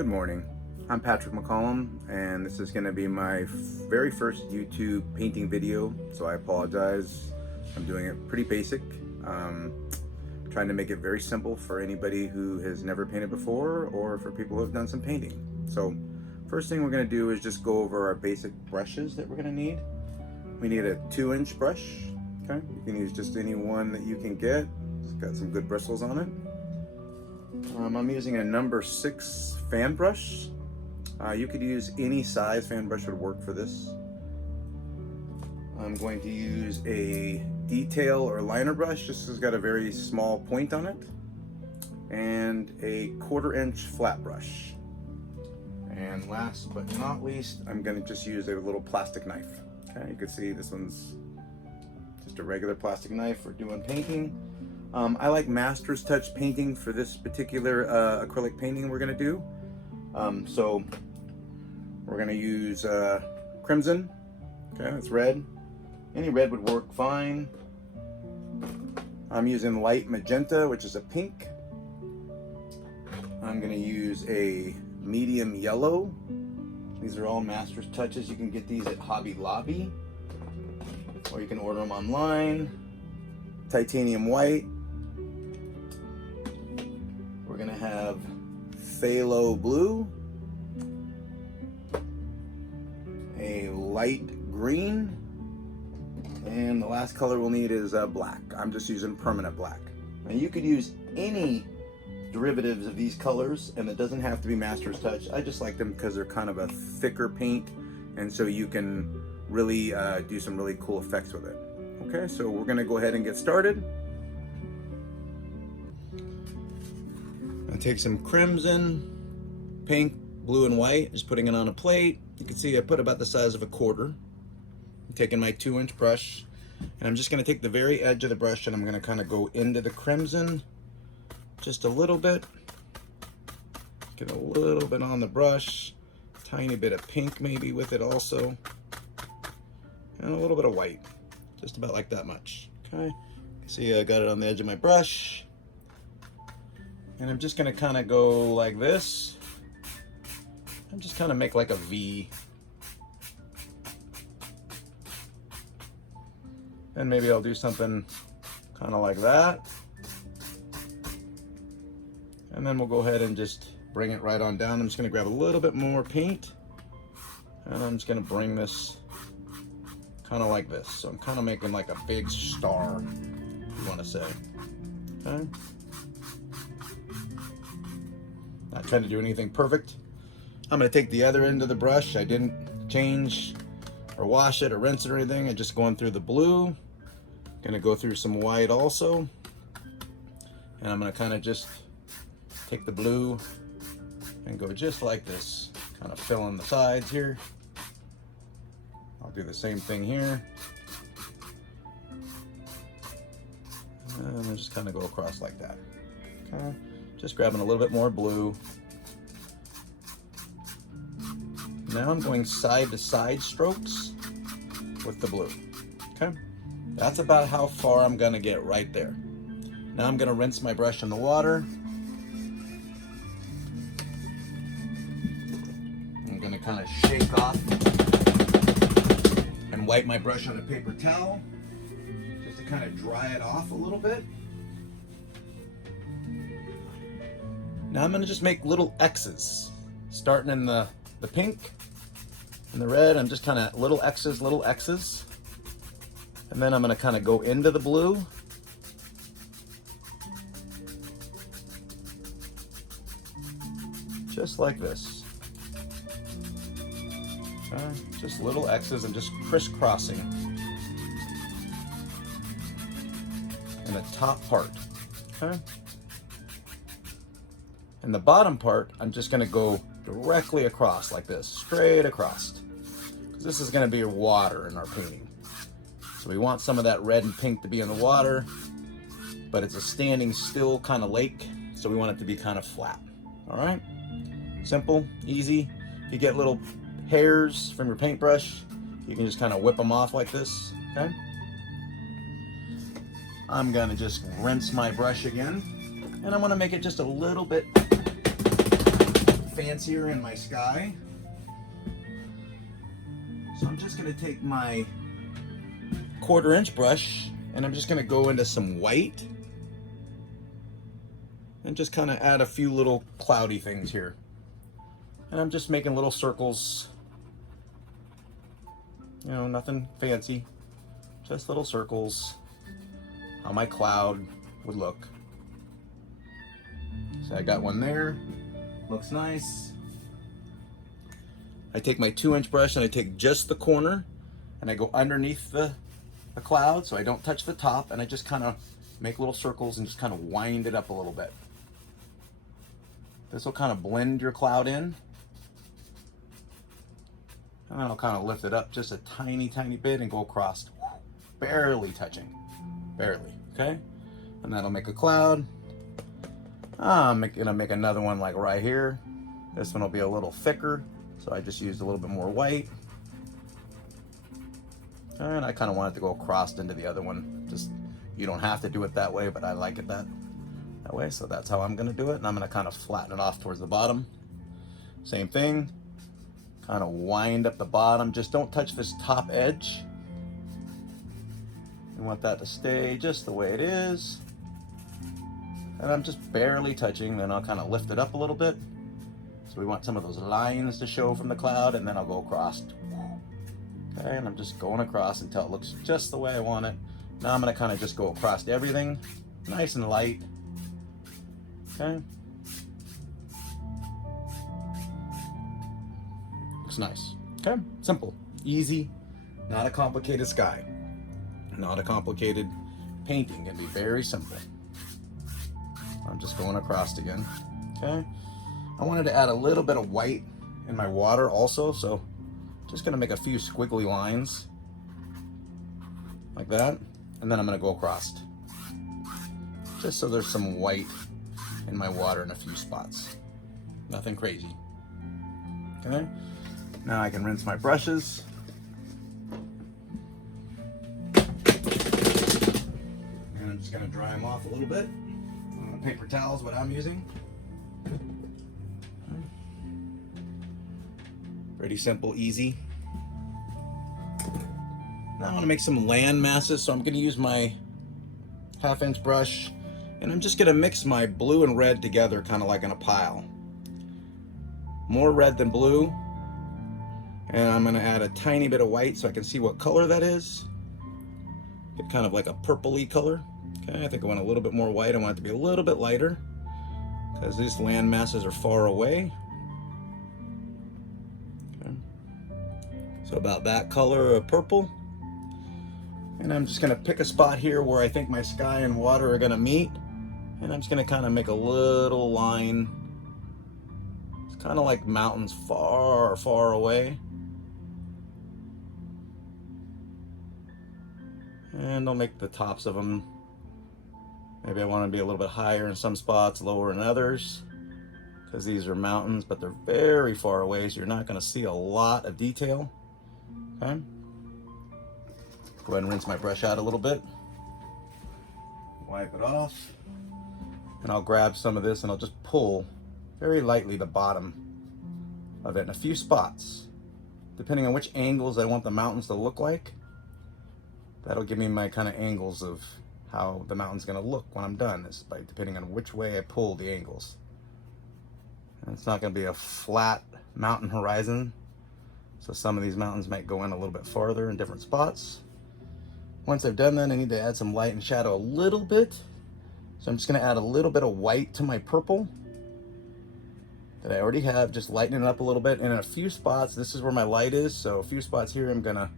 Good morning. I'm Patrick McCollum, and this is going to be my very first YouTube painting video, so I apologize. I'm doing it pretty basic, trying to make it very simple for anybody who has never painted before or for people who have done some painting. So first thing we're going to do is just go over our basic brushes that we're going to need. We need a 2-inch brush. Okay, you can use just any one that you can get. It's got some good bristles on it. I'm using a number 6 fan brush. You could use any size fan brush would work for this. I'm going to use a detail or liner brush. This has got a very small point on it. And a 1/4-inch flat brush. And last but not least, I'm going to just use a little plastic knife. Okay, you can see this one's just a regular plastic knife for doing painting. I like Master's Touch painting for this particular acrylic painting we're going to do. So we're going to use crimson. Okay, it's red. Any red would work fine. I'm using light magenta, which is a pink. I'm going to use a medium yellow. These are all Master's Touches. You can get these at Hobby Lobby, or you can order them online. Titanium white. We're gonna have phthalo blue, a light green, and the last color we'll need is black. I'm just using permanent black. Now you could use any derivatives of these colors, and it doesn't have to be Master's Touch. I just like them because they're kind of a thicker paint, and so you can really do some really cool effects with it. Okay, so we're gonna go ahead and get started. I'm gonna take some crimson, pink, blue, and white, just putting it on a plate. You can see I put about the size of a 1/4. I'm taking my 2-inch brush, and I'm just gonna take the very edge of the brush and I'm gonna kind of go into the crimson just a little bit. Get a little bit on the brush, tiny bit of pink maybe with it also, and a little bit of white, just about like that much. Okay, see I got it on the edge of my brush, and I'm just gonna kind of go like this and just kind of make like a V. And maybe I'll do something kind of like that. And then we'll go ahead and just bring it right on down. I'm just gonna grab a little bit more paint, and I'm just gonna bring this kind of like this. So I'm kind of making like a big star, if you want to say. Okay. Not trying to do anything perfect. I'm gonna take the other end of the brush. I didn't change or wash it or rinse it or anything. I'm just going through the blue. Gonna go through some white also. And I'm gonna kind of just take the blue and go just like this, kind of fill in the sides here. I'll do the same thing here. And I'll just kind of go across like that. Okay. Just grabbing a little bit more blue. Now I'm going side to side strokes with the blue. Okay. That's about how far I'm gonna get right there. Now I'm gonna rinse my brush in the water. I'm gonna kind of shake off and wipe my brush on a paper towel just to kind of dry it off a little bit. Now I'm gonna just make little X's, starting in the pink and the red. I'm just kind of little X's, and then I'm gonna kind of go into the blue. Just like this. Just little X's and just crisscrossing in the top part. Okay. And the bottom part, I'm just gonna go directly across like this, straight across. Because this is gonna be water in our painting. So we want some of that red and pink to be in the water, but it's a standing still kind of lake, so we want it to be kind of flat. All right, simple, easy. If you get little hairs from your paintbrush, you can just kind of whip them off like this, okay? I'm gonna just rinse my brush again, and I'm gonna make it just a little bit fancier in my sky. So I'm just gonna take my 1/4-inch brush and I'm just gonna go into some white and just kind of add a few little cloudy things here. And I'm just making little circles, you know, nothing fancy, just little circles, how my cloud would look. So I got one there, looks nice. I take my 2-inch brush and I take just the corner and I go underneath the cloud so I don't touch the top, and I just kind of make little circles and just kind of wind it up a little bit. This will kind of blend your cloud in. And then I'll kind of lift it up just a tiny bit and go across, barely touching, barely, okay? And that'll make a cloud. I'm gonna make another one like right here. This one will be a little thicker, so I just used a little bit more white. And I kind of want it to go across into the other one. Just, you don't have to do it that way, but I like it that way, so that's how I'm gonna do it. And I'm gonna kind of flatten it off towards the bottom. Same thing, kind of wind up the bottom. Just don't touch this top edge. You want that to stay just the way it is. And I'm just barely touching, then I'll kind of lift it up a little bit. So we want some of those lines to show from the cloud, and then I'll go across. Okay, and I'm just going across until it looks just the way I want it. Now I'm gonna kind of just go across everything, nice and light. Okay. Looks nice. Okay, simple, easy, not a complicated sky, not a complicated painting. It can be very simple. I'm just going across again. Okay. I wanted to add a little bit of white in my water also, so just gonna make a few squiggly lines like that, and then I'm gonna go across just so there's some white in my water in a few spots. Nothing crazy. Okay. Now I can rinse my brushes. And I'm just gonna dry them off a little bit. Paper towel is what I'm using. Pretty simple, easy. Now I want to make some land masses, so I'm going to use my 1/2-inch brush, and I'm just going to mix my blue and red together, kind of like in a pile. More red than blue, and I'm going to add a tiny bit of white so I can see what color that is. Get kind of like a purpley color. Okay, I think I want a little bit more white. I want it to be a little bit lighter because these land masses are far away. Okay. So about that color of purple. And I'm just gonna pick a spot here where I think my sky and water are gonna meet. And I'm just gonna kind of make a little line. It's kind of like mountains far, far away. And I'll make the tops of them. Maybe I want to be a little bit higher in some spots, lower in others, because these are mountains, but they're very far away, so you're not going to see a lot of detail. Okay. Go ahead and rinse my brush out a little bit. Wipe it off. And I'll grab some of this and I'll just pull very lightly the bottom of it in a few spots. Depending on which angles I want the mountains to look like, that'll give me my kind of angles of how the mountain's gonna look when I'm done. Is by depending on which way I pull the angles. And it's not gonna be a flat mountain horizon, so some of these mountains might go in a little bit farther in different spots. Once I've done that, I need to add some light and shadow a little bit. So I'm just gonna add a little bit of white to my purple that I already have, just lighten it up a little bit. And in a few spots, this is where my light is, so a few spots here I'm gonna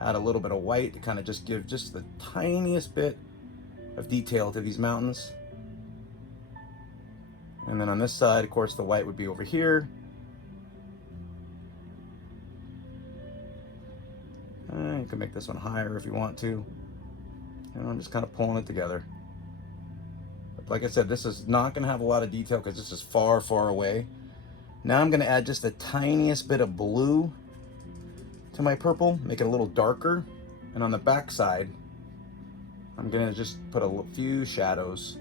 add a little bit of white to kind of just give just the tiniest bit of detail to these mountains. And then on this side, of course, the white would be over here. You can make this one higher if you want to. And I'm just kind of pulling it together. But like I said, this is not going to have a lot of detail because this is far, far away. Now I'm going to add just the tiniest bit of blue to my purple, make it a little darker. And on the back side, I'm gonna just put a few shadows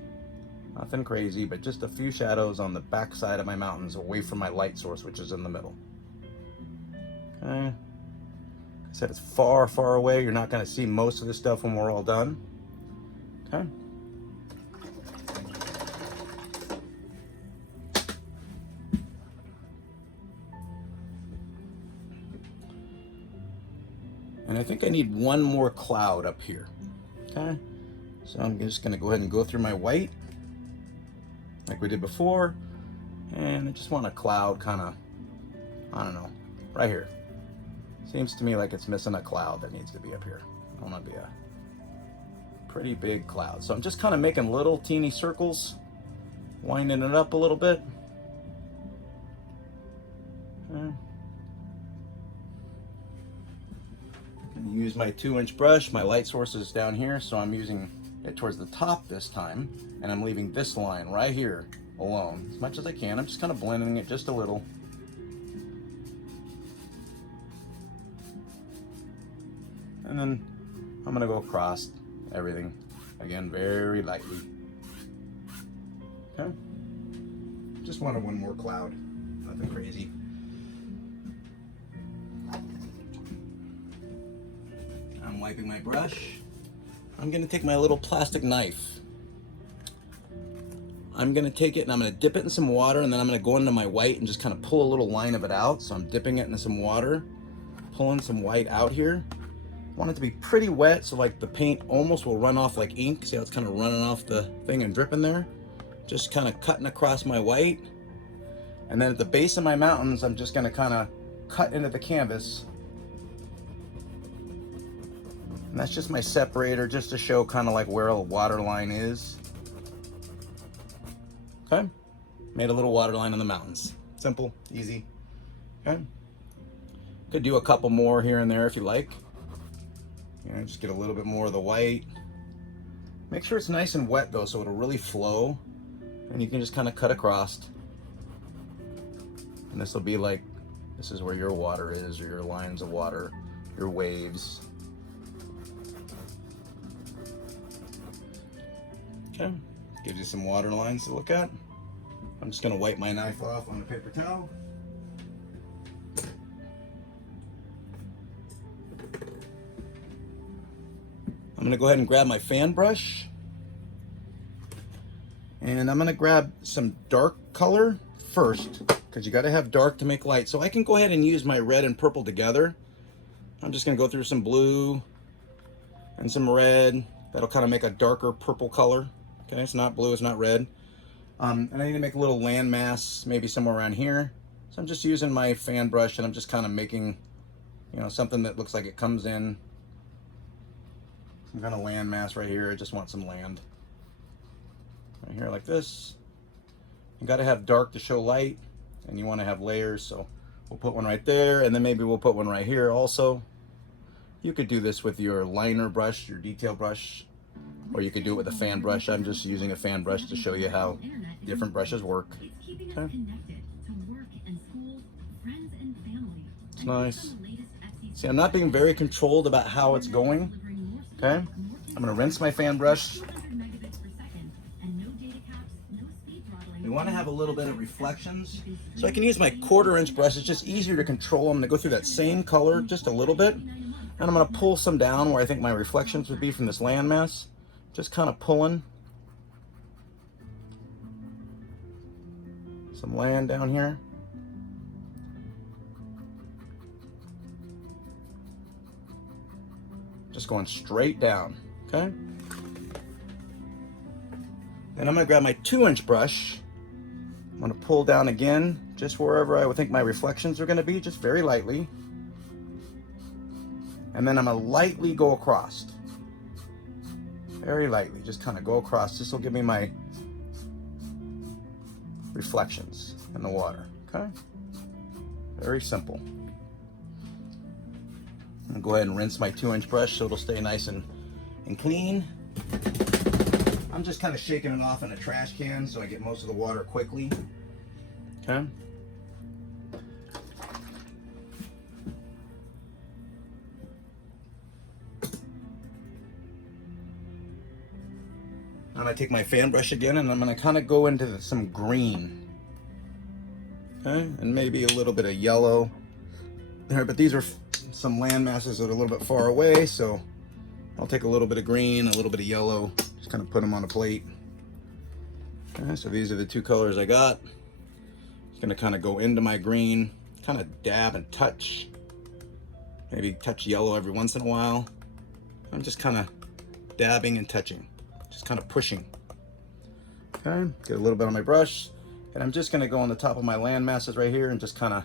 Nothing crazy, but just a few shadows on the back side of my mountains away from my light source, which is in the middle. Okay. Like I said, it's far, far away. You're not gonna see most of this stuff when we're all done. Okay. And I think I need one more cloud up here. Okay. So I'm just gonna go ahead and go through my white like we did before. And I just want a cloud kind of, I don't know, right here. Seems to me like it's missing a cloud that needs to be up here. I want to be a pretty big cloud. So I'm just kind of making little teeny circles, winding it up a little bit. Okay. Use my 2-inch brush. My light source is down here, so I'm using it towards the top this time, and I'm leaving this line right here alone as much as I can. I'm just kind of blending it just a little. And then I'm gonna go across everything again very lightly. Okay. Just wanted one more cloud, nothing crazy. I'm wiping my brush. I'm gonna take my little plastic knife. I'm gonna take it and I'm gonna dip it in some water, and then I'm gonna go into my white and just kind of pull a little line of it out. So I'm dipping it into some water, pulling some white out here. I want it to be pretty wet, so like the paint almost will run off like ink. See how it's kind of running off the thing and dripping there? Just kind of cutting across my white. And then at the base of my mountains, I'm just gonna kind of cut into the canvas. And that's just my separator, just to show kind of like where a water line is. Okay, made a little water line on the mountains. Simple, easy. Okay, could do a couple more here and there if you like. You know, just get a little bit more of the white. Make sure it's nice and wet though, so it'll really flow. And you can just kind of cut across. And this will be like, this is where your water is, or your lines of water, your waves. Okay, gives you some water lines to look at. I'm just gonna wipe my knife off on a paper towel. I'm gonna go ahead and grab my fan brush. And I'm gonna grab some dark color first, because you gotta have dark to make light. So I can go ahead and use my red and purple together. I'm just gonna go through some blue and some red. That'll kind of make a darker purple color. Okay, it's not blue, it's not red. And I need to make a little landmass, maybe somewhere around here. So I'm just using my fan brush and I'm just kind of making, you know, something that looks like it comes in. Some kind of landmass right here. I just want some land. Right here like this. You got to have dark to show light, and you want to have layers, so we'll put one right there, and then maybe we'll put one right here also. You could do this with your liner brush, your detail brush, or you could do it with a fan brush. I'm just using a fan brush to show you how different brushes work. Okay. It's nice. See, I'm not being very controlled about how it's going. Okay. I'm going to rinse my fan brush. We want to have a little bit of reflections. So I can use my 1/4-inch brush. It's just easier to control. I'm going to go through that same color just a little bit. And I'm going to pull some down where I think my reflections would be from this landmass. Just kind of pulling some land down here. Just going straight down, okay? Then I'm gonna grab my 2-inch brush. I'm gonna pull down again, just wherever I would think my reflections are gonna be, just very lightly. And then I'm gonna lightly go across. Very lightly, just kind of go across. This will give me my reflections in the water, okay? Very simple. I'm gonna go ahead and rinse my 2-inch brush so it'll stay nice and clean. I'm just kind of shaking it off in a trash can so I get most of the water quickly. Okay. I'm gonna take my fan brush again and I'm gonna kind of go into some green. Okay, and maybe a little bit of yellow there, but these are some land masses that are a little bit far away, so I'll take a little bit of green, a little bit of yellow, just kind of put them on a plate. Okay, so these are the two colors I got. Just gonna kind of go into my green, kind of dab and touch, maybe touch yellow every once in a while. I'm just kind of dabbing and touching, just kind of pushing. Okay, get a little bit on my brush, and I'm just gonna go on the top of my land masses right here and just kind of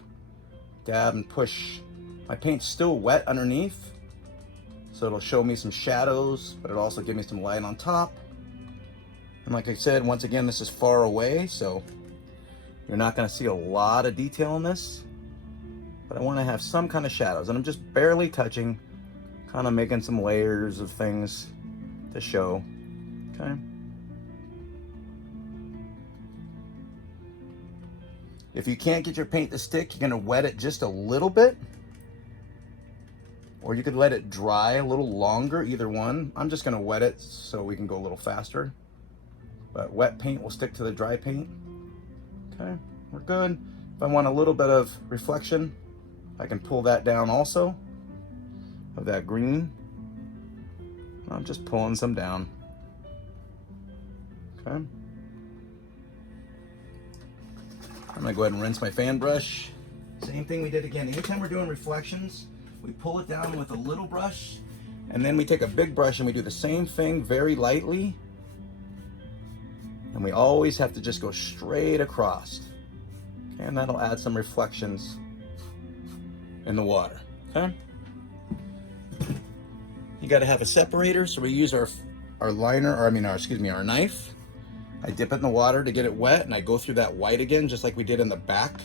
dab and push. My paint's still wet underneath, so it'll show me some shadows, but it'll also give me some light on top. And like I said, once again, this is far away, so you're not gonna see a lot of detail in this, but I wanna have some kind of shadows, and I'm just barely touching, kind of making some layers of things to show, okay? If you can't get your paint to stick, you're gonna wet it just a little bit, or you could let it dry a little longer, either one. I'm just gonna wet it so we can go a little faster. But wet paint will stick to the dry paint. Okay, we're good. If I want a little bit of reflection, I can pull that down also, of that green. I'm just pulling some down. Okay. I'm gonna go ahead and rinse my fan brush. Same thing we did again. Anytime we're doing reflections, we pull it down with a little brush, and then we take a big brush and we do the same thing very lightly. And we always have to just go straight across. Okay, and that'll add some reflections in the water, okay? You gotta have a separator, so we use our liner, or our knife. I dip it in the water to get it wet, and I go through that white again, just like we did in the back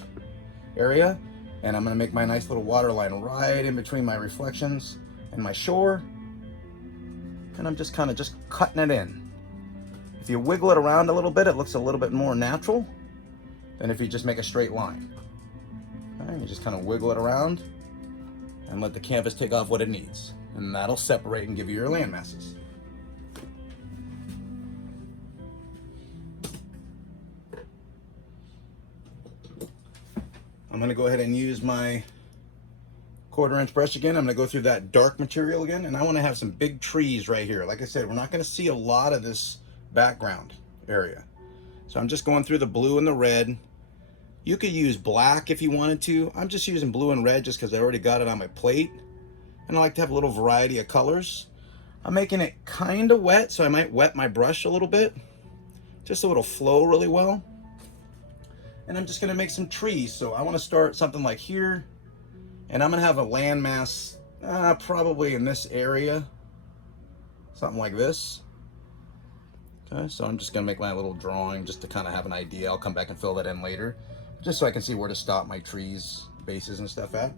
area. And I'm gonna make my nice little water line right in between my reflections and my shore. And I'm just kind of just cutting it in. If you wiggle it around a little bit, it looks a little bit more natural than if you just make a straight line. Okay, you just kind of wiggle it around and let the canvas take off what it needs. And that'll separate and give you your land masses. I'm gonna go ahead and use my 1/4 inch brush again. I'm gonna go through that dark material again, and I wanna have some big trees right here. Like I said, we're not gonna see a lot of this background area. So I'm just going through the blue and the red. You could use black if you wanted to. I'm just using blue and red just because I already got it on my plate. And I like to have a little variety of colors. I'm making it kind of wet, so I might wet my brush a little bit, just so it'll flow really well. And I'm just gonna make some trees. So I wanna start something like here, and I'm gonna have a landmass probably in this area, something like this. Okay, so I'm just gonna make my little drawing just to kind of have an idea. I'll come back and fill that in later, just so I can see where to stop my trees, bases and stuff at.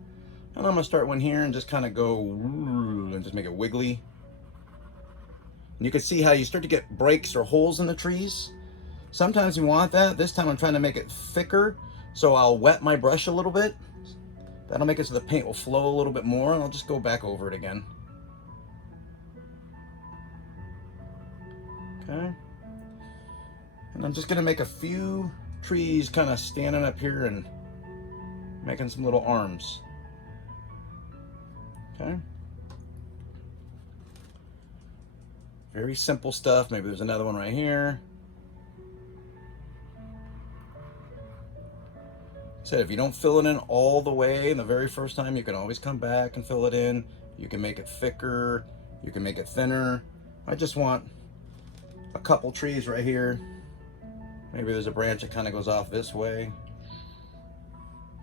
And I'm gonna start one here and just kind of go and just make it wiggly. And you can see how you start to get breaks or holes in the trees. Sometimes you want that. This time I'm trying to make it thicker, so I'll wet my brush a little bit. That'll make it so the paint will flow a little bit more, and I'll just go back over it again. Okay. And I'm just gonna make a few trees kind of standing up here and making some little arms. Okay. Very simple stuff. Maybe there's another one right here. Said if you don't fill it in all the way in the very first time, you can always come back and fill it in. You can make it thicker, you can make it thinner. I just want a couple trees right here. Maybe there's a branch that kind of goes off this way.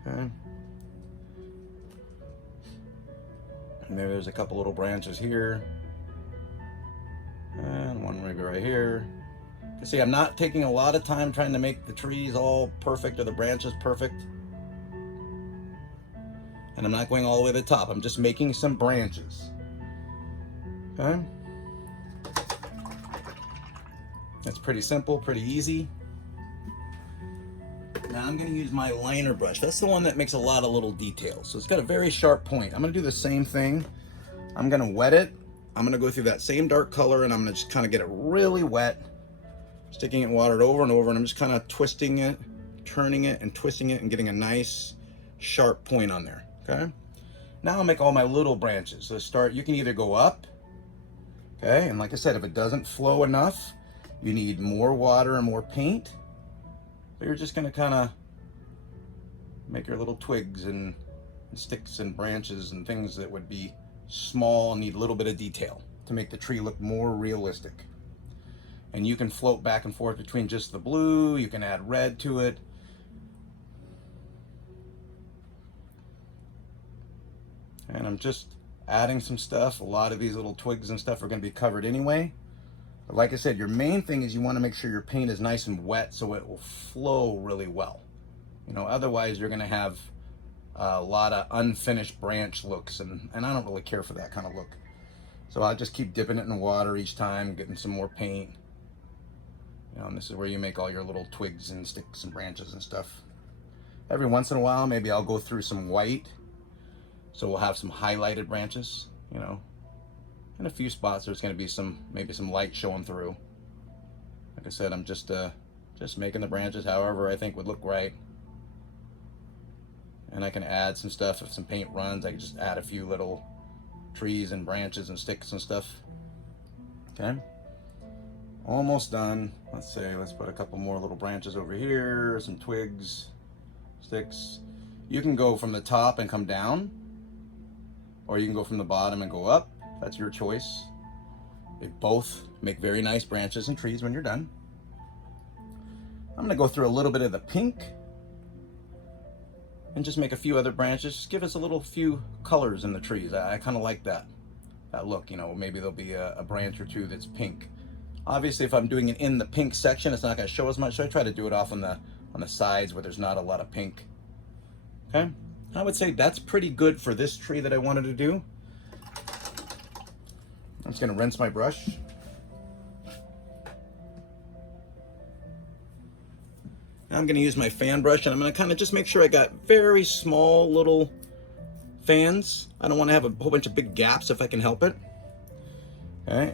Okay. And maybe there's a couple little branches here. And one maybe right here. You see, I'm not taking a lot of time trying to make the trees all perfect or the branches perfect. And I'm not going all the way to the top. I'm just making some branches. Okay. That's pretty simple, pretty easy. Now I'm going to use my liner brush. That's the one that makes a lot of little details. So it's got a very sharp point. I'm going to do the same thing. I'm going to wet it. I'm going to go through that same dark color and I'm going to just kind of get it really wet. sticking it in water over and over, and I'm just kind of twisting it, turning it and twisting it and getting a nice sharp point on there. Okay, now I'll make all my little branches. So start, you can either go up, okay, and like I said, if it doesn't flow enough, you need more water and more paint. So you're just going to kind of make your little twigs and sticks and branches and things that would be small and need a little bit of detail to make the tree look more realistic. And you can float back and forth between just the blue, you can add red to it. And I'm just adding some stuff. A lot of these little twigs and stuff are going to be covered anyway. But like I said, your main thing is you want to make sure your paint is nice and wet so it will flow really well. You know, otherwise you're going to have a lot of unfinished branch looks, and I don't really care for that kind of look. So I'll just keep dipping it in water each time, getting some more paint. You know, and this is where you make all your little twigs and sticks and branches and stuff. Every once in a while, maybe I'll go through some white, so we'll have some highlighted branches, you know. In a few spots there's going to be maybe some light showing through. Like I said, I'm just making the branches however I think would look right. And I can add some stuff if some paint runs. I can just add a few little trees and branches and sticks and stuff. Okay, almost done. Let's put a couple more little branches over here, some twigs, sticks. You can go from the top and come down, or you can go from the bottom and go up. That's your choice. They both make very nice branches and trees when you're done. I'm going to go through a little bit of the pink and just make a few other branches. Just give us a few colors in the trees. I kind of like that look. You know, maybe there'll be a branch or two that's pink. Obviously, if I'm doing it in the pink section, it's not going to show as much, so I try to do it off on the sides where there's not a lot of pink. Okay, I would say that's pretty good for this tree that I wanted to do. I'm just going to rinse my brush. Now I'm going to use my fan brush, and I'm going to kind of just make sure I got very small little fans. I don't want to have a whole bunch of big gaps if I can help it. Okay.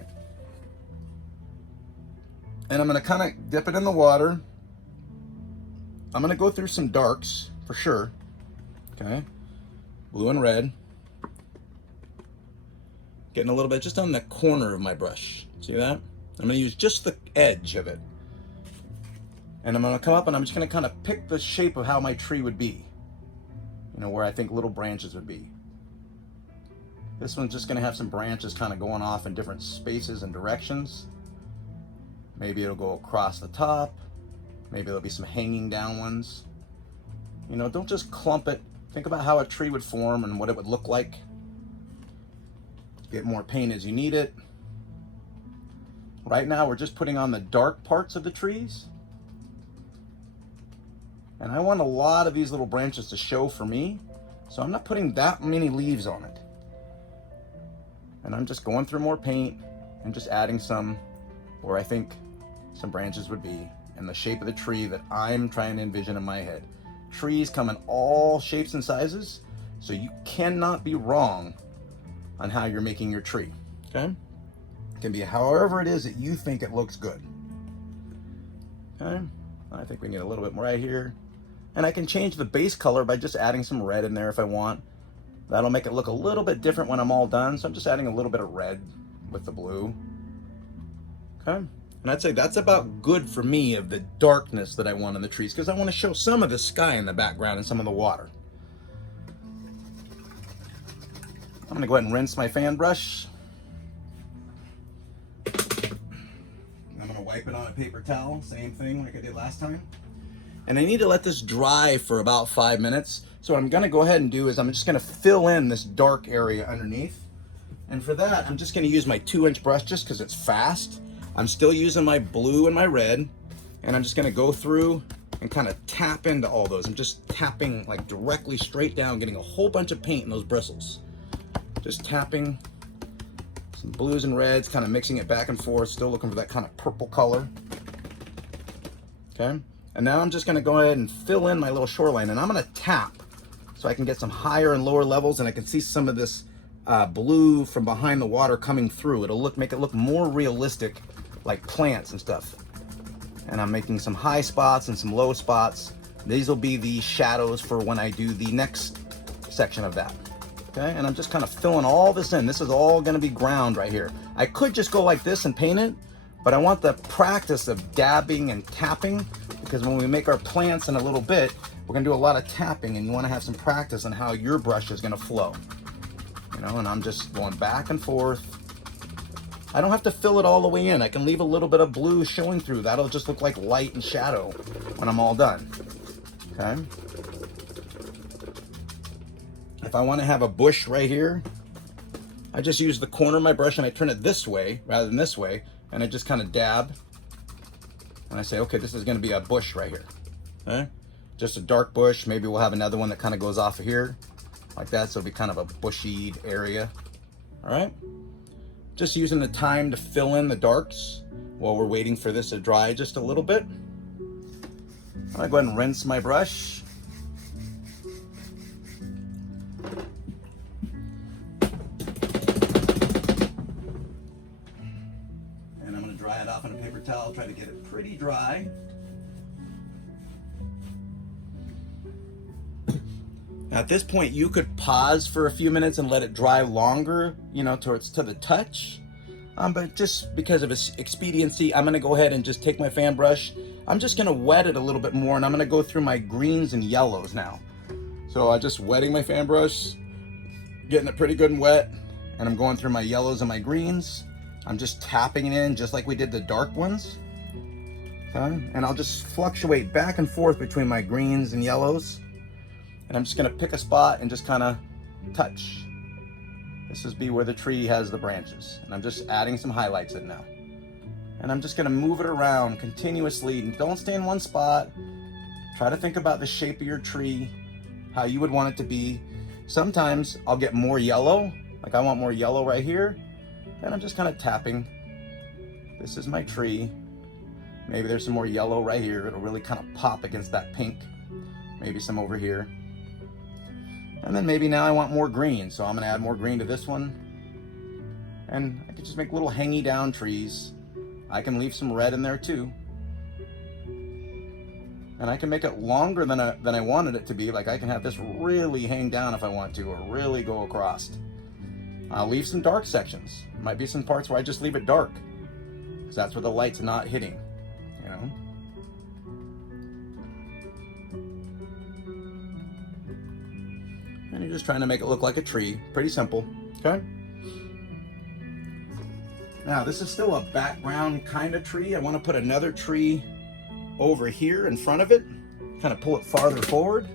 And I'm going to kind of dip it in the water. I'm going to go through some darks for sure. Okay. Blue and red. Getting a little bit just on the corner of my brush. See that? I'm going to use just the edge of it. And I'm going to come up and I'm just going to kind of pick the shape of how my tree would be. You know, where I think little branches would be. This one's just going to have some branches kind of going off in different spaces and directions. Maybe it'll go across the top. Maybe there'll be some hanging down ones. You know, don't just clump it. Think about how a tree would form and what it would look like. Get more paint as you need it. Right now we're just putting on the dark parts of the trees. And I want a lot of these little branches to show for me, so I'm not putting that many leaves on it. And I'm just going through more paint and just adding some where I think some branches would be and the shape of the tree that I'm trying to envision in my head. Trees come in all shapes and sizes, so you cannot be wrong on how you're making your tree. Okay? It can be however it is that you think it looks good. Okay? I think we need a little bit more right here. And I can change the base color by just adding some red in there if I want. That'll make it look a little bit different when I'm all done. So I'm just adding a little bit of red with the blue. Okay? And I'd say that's about good for me of the darkness that I want in the trees, because I want to show some of the sky in the background and some of the water. I'm going to go ahead and rinse my fan brush. I'm going to wipe it on a paper towel, same thing like I did last time. And I need to let this dry for about 5 minutes. So what I'm going to go ahead and do is I'm just going to fill in this dark area underneath. And for that, I'm just going to use my 2-inch brush just because it's fast. I'm still using my blue and my red. And I'm just going to go through and kind of tap into all those. I'm just tapping like directly straight down, getting a whole bunch of paint in those bristles. Just tapping some blues and reds, kind of mixing it back and forth, still looking for that kind of purple color. Okay, and now I'm just going to go ahead and fill in my little shoreline, and I'm going to tap so I can get some higher and lower levels, and I can see some of this blue from behind the water coming through. It'll make it look more realistic, like plants and stuff. and I'm making some high spots and some low spots. These will be the shadows for when I do the next section of that. Okay, and I'm just kind of filling all this in. This is all gonna be ground right here. I could just go like this and paint it, but I want the practice of dabbing and tapping, because when we make our plants in a little bit, we're gonna do a lot of tapping, and you wanna have some practice on how your brush is gonna flow. You know, and I'm just going back and forth. I don't have to fill it all the way in. I can leave a little bit of blue showing through. That'll just look like light and shadow when I'm all done. Okay. If I want to have a bush right here, I just use the corner of my brush and I turn it this way rather than this way, and I just kind of dab, and I say, okay, this is going to be a bush right here. Okay? Just a dark bush. Maybe we'll have another one that kind of goes off of here like that, so it'll be kind of a bushy area. All right, just using the time to fill in the darks while we're waiting for this to dry just a little bit. I'm gonna go ahead and rinse my brush. And I'm gonna dry it off on a paper towel, try to get it pretty dry. Now at this point, you could pause for a few minutes and let it dry longer, you know, towards to the touch. But just because of its expediency, I'm gonna go ahead and just take my fan brush. I'm just gonna wet it a little bit more, and I'm gonna go through my greens and yellows now. So I'm just wetting my fan brush, getting it pretty good and wet, and I'm going through my yellows and my greens. I'm just tapping it in just like we did the dark ones. Okay? And I'll just fluctuate back and forth between my greens and yellows. And I'm just gonna pick a spot and just kind of touch. This is where the tree has the branches. And I'm just adding some highlights in now. And I'm just gonna move it around continuously. Don't stay in one spot. Try to think about the shape of your tree, how you would want it to be. Sometimes I'll get more yellow, like I want more yellow right here. And I'm just kind of tapping. This is my tree. Maybe there's some more yellow right here. It'll really kind of pop against that pink. Maybe some over here. And then maybe now I want more green, so I'm gonna add more green to this one. And I can just make little hangy down trees. I can leave some red in there too. And I can make it longer than I wanted it to be. Like I can have this really hang down if I want to, or really go across. I'll leave some dark sections. Might be some parts where I just leave it dark, because that's where the light's not hitting, you know? And you're just trying to make it look like a tree. Pretty simple, okay? Now, this is still a background kind of tree. I want to put another tree over here in front of it. Kind of pull it farther forward.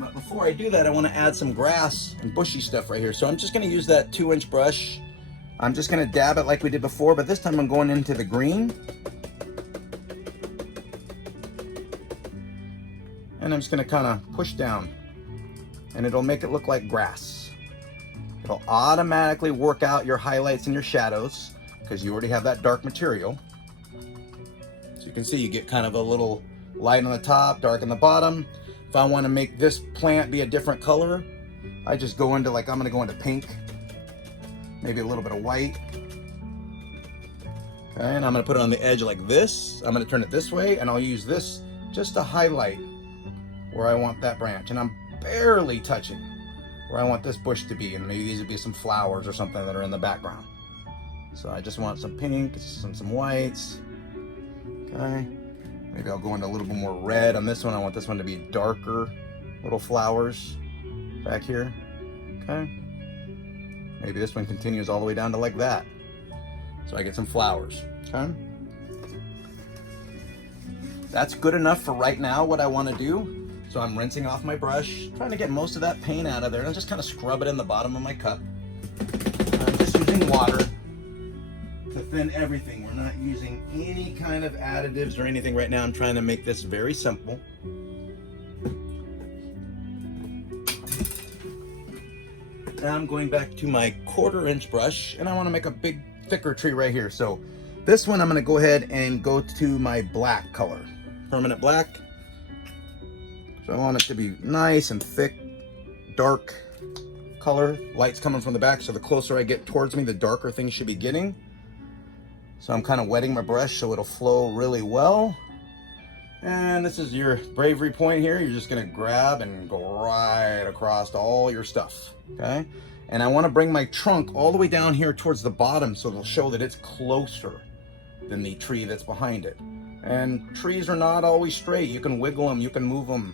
But before I do that, I want to add some grass and bushy stuff right here. So I'm just going to use that 2-inch brush. I'm just going to dab it like we did before, but this time I'm going into the green. And I'm just gonna kind of push down, and it'll make it look like grass. It'll automatically work out your highlights and your shadows because you already have that dark material. So you can see you get kind of a little light on the top, dark on the bottom. If I want to make this plant be a different color, I just go into, like, I'm gonna go into pink, maybe a little bit of white. Okay, and I'm gonna put it on the edge like this. I'm gonna turn it this way, and I'll use this just to highlight where I want that branch, and I'm barely touching where I want this bush to be, and maybe these would be some flowers or something that are in the background. So I just want some pink, some whites. Okay, maybe I'll go into a little bit more red on this one. I want this one to be darker little flowers back here. Okay, maybe this one continues all the way down to like that, so I get some flowers. Okay, that's good enough for right now what I want to do. So I'm rinsing off my brush, trying to get most of that paint out of there, and just kind of scrub it in the bottom of my cup. I'm just using water to thin everything. We're not using any kind of additives or anything right now. I'm trying to make this very simple. Now I'm going back to my 1/4-inch brush, and I want to make a big, thicker tree right here. So this one I'm going to go ahead and go to my black color, permanent black. So I want it to be nice and thick, dark color. Light's coming from the back, so the closer I get towards me, the darker things should be getting. So I'm kind of wetting my brush so it'll flow really well. And this is your bravery point here. You're just gonna grab and go right across all your stuff, okay? And I wanna bring my trunk all the way down here towards the bottom so it'll show that it's closer than the tree that's behind it. And trees are not always straight. You can wiggle them, you can move them,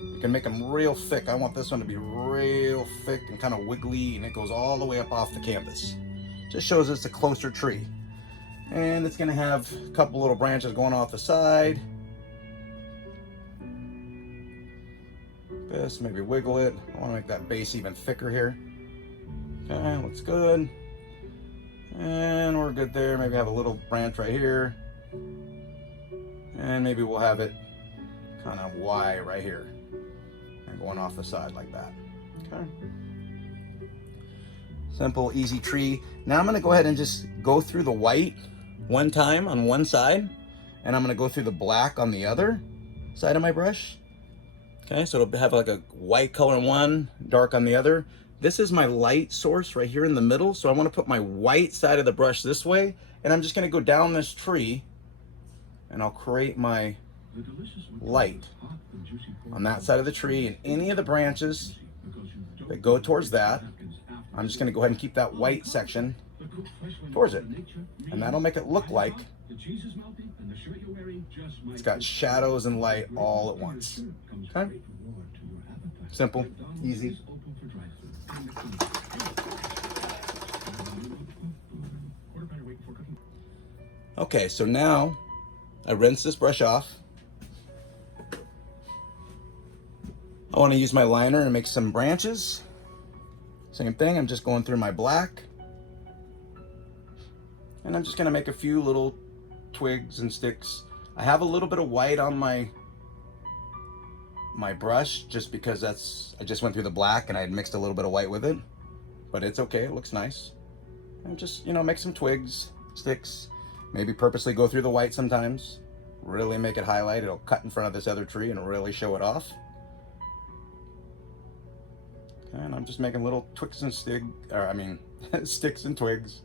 you can make them real thick. I want this one to be real thick and kind of wiggly, and it goes all the way up off the canvas. Just shows it's a closer tree. And it's gonna have a couple little branches going off the side. This, maybe wiggle it. I wanna make that base even thicker here. Okay, looks good. And we're good there. Maybe have a little branch right here. And maybe we'll have it kind of Y right here. And going off the side like that. Okay. Simple, easy tree. Now I'm gonna go ahead and just go through the white one time on one side. And I'm gonna go through the black on the other side of my brush. Okay, so it'll have like a white color on one, dark on the other. This is my light source right here in the middle. So I want to put my white side of the brush this way, and I'm just going to go down this tree and I'll create my light on that side of the tree, and any of the branches that go towards that, I'm just going to go ahead and keep that white section towards it. And that'll make it look like it's got shadows and light all at once. Okay? Simple, easy. Okay, so now I rinse this brush off. I want to use my liner and make some branches. Same thing, I'm just going through my black. And I'm just going to make a few little twigs and sticks. I have a little bit of white on my brush just because I just went through the black and I had mixed a little bit of white with it, but it's okay, it looks nice. And just, you know, make some twigs, sticks, maybe purposely go through the white sometimes, really make it highlight. It'll cut in front of this other tree and really show it off. And I'm just making little twigs and sticks and twigs.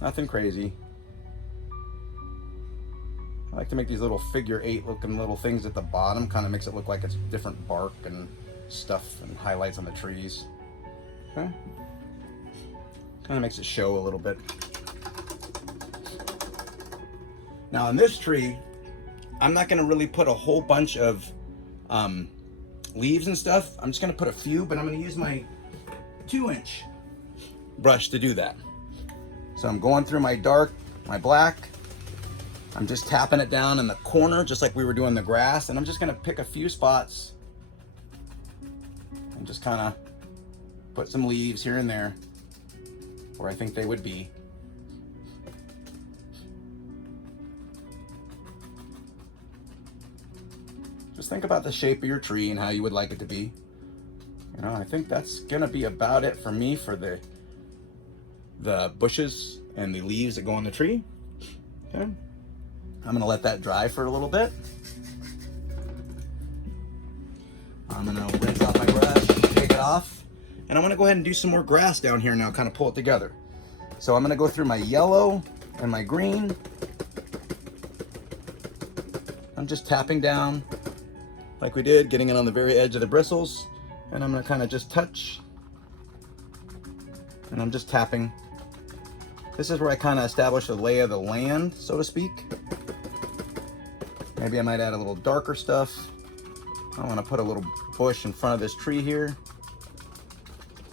Nothing crazy. I like to make these little figure 8 looking little things at the bottom. Kind of makes it look like it's different bark and stuff and highlights on the trees. Okay. Kind of makes it show a little bit. Now on this tree, I'm not going to really put a whole bunch of leaves and stuff. I'm just going to put a few, but I'm going to use my 2-inch brush to do that. So I'm going through my dark, my black. I'm just tapping it down in the corner, just like we were doing the grass. And I'm just gonna pick a few spots and just kind of put some leaves here and there where I think they would be. Just think about the shape of your tree and how you would like it to be. You know, I think that's gonna be about it for me for the bushes and the leaves that go on the tree. Okay. I'm gonna let that dry for a little bit. I'm gonna rinse off my brush, take it off, and I'm gonna go ahead and do some more grass down here now, kind of pull it together. So I'm gonna go through my yellow and my green. I'm just tapping down like we did, getting it on the very edge of the bristles, and I'm gonna kind of just touch, and I'm just tapping. This is where I kind of establish the lay of the land, so to speak. Maybe I might add a little darker stuff. I want to put a little bush in front of this tree here.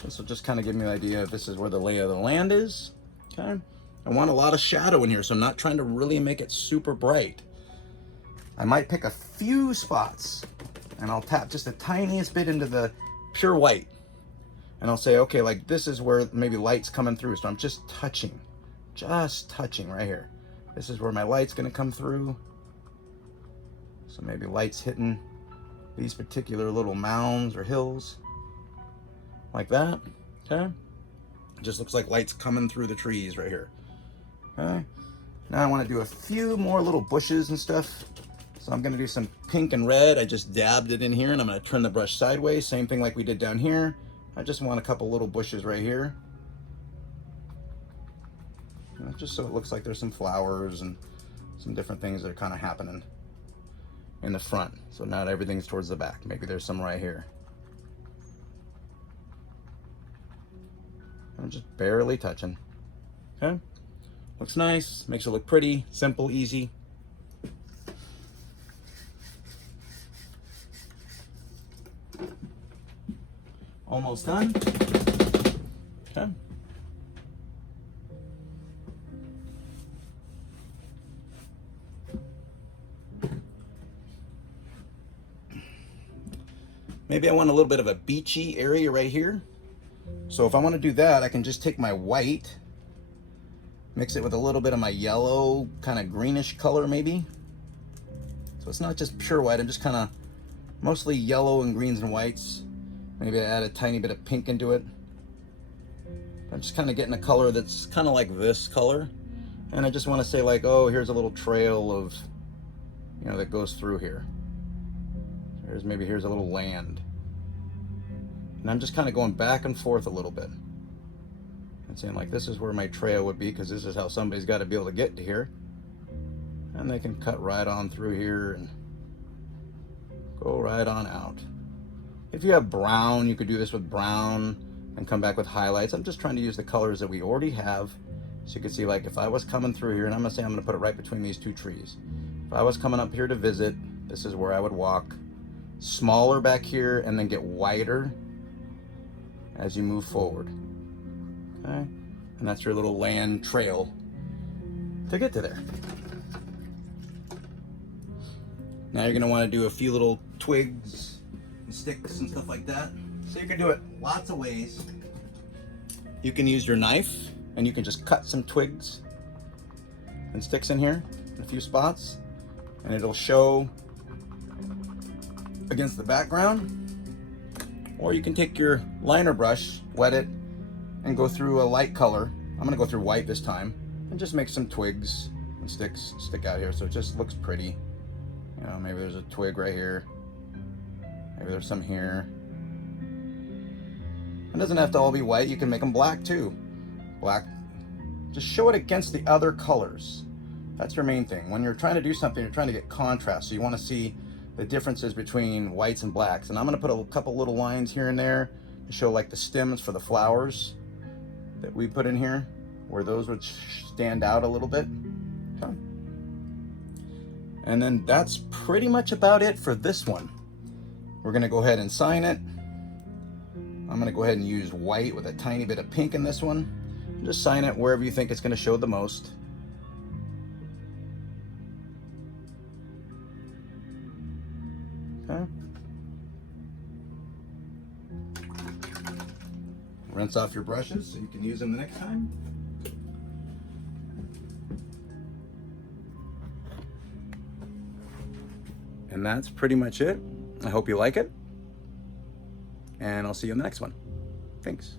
This will just kind of give me an idea if this is where the lay of the land is. Okay. I want a lot of shadow in here, so I'm not trying to really make it super bright. I might pick a few spots and I'll tap just the tiniest bit into the pure white. And I'll say, okay, like this is where maybe light's coming through. So I'm just touching right here. This is where my light's gonna come through. So maybe light's hitting these particular little mounds or hills like that. Okay. It just looks like light's coming through the trees right here. Okay. Now I want to do a few more little bushes and stuff. So I'm going to do some pink and red. I just dabbed it in here and I'm going to turn the brush sideways. Same thing like we did down here. I just want a couple little bushes right here. just so it looks like there's some flowers and some different things that are kind of happening in the front. So not everything's towards the back. Maybe there's some right here. I'm just barely touching. Okay, looks nice, makes it look pretty, simple, easy. Almost done. Okay. Maybe I want a little bit of a beachy area right here. So if I want to do that, I can just take my white, mix it with a little bit of my yellow, kind of greenish color maybe. So it's not just pure white, I'm just kind of mostly yellow and greens and whites. Maybe I add a tiny bit of pink into it. I'm just kind of getting a color that's kind of like this color. And I just want to say like, oh, here's a little trail of, you know, that goes through here. Here's a little land. And I'm just kind of going back and forth a little bit. And saying like, this is where my trail would be, because this is how somebody's got to be able to get to here. And they can cut right on through here and go right on out. If you have brown, you could do this with brown and come back with highlights. I'm just trying to use the colors that we already have. So you can see like if I was coming through here, and I'm gonna say I'm gonna put it right between these two trees. If I was coming up here to visit, this is where I would walk. Smaller back here and then get wider as you move forward. Okay, and that's your little land trail to get to there. Now you're gonna wanna do a few little twigs and sticks and stuff like that. So you can do it lots of ways. You can use your knife and you can just cut some twigs and sticks in here in a few spots, and it'll show against the background. Or you can take your liner brush, wet it, and go through a light color. I'm gonna go through white this time, and just make some twigs and sticks stick out here so it just looks pretty. You know, maybe there's a twig right here. Maybe there's some here. It doesn't have to all be white, you can make them black too. Black, just show it against the other colors. That's your main thing. When you're trying to do something, you're trying to get contrast, so you wanna see the differences between whites and blacks. And I'm gonna put a couple little lines here and there to show like the stems for the flowers that we put in here, where those would stand out a little bit. Okay. And then that's pretty much about it for this one. We're gonna go ahead and sign it. I'm gonna go ahead and use white with a tiny bit of pink in this one. Just sign it wherever you think it's gonna show the most. Okay. Rinse off your brushes so you can use them the next time. And that's pretty much it. I hope you like it. And I'll see you in the next one. Thanks.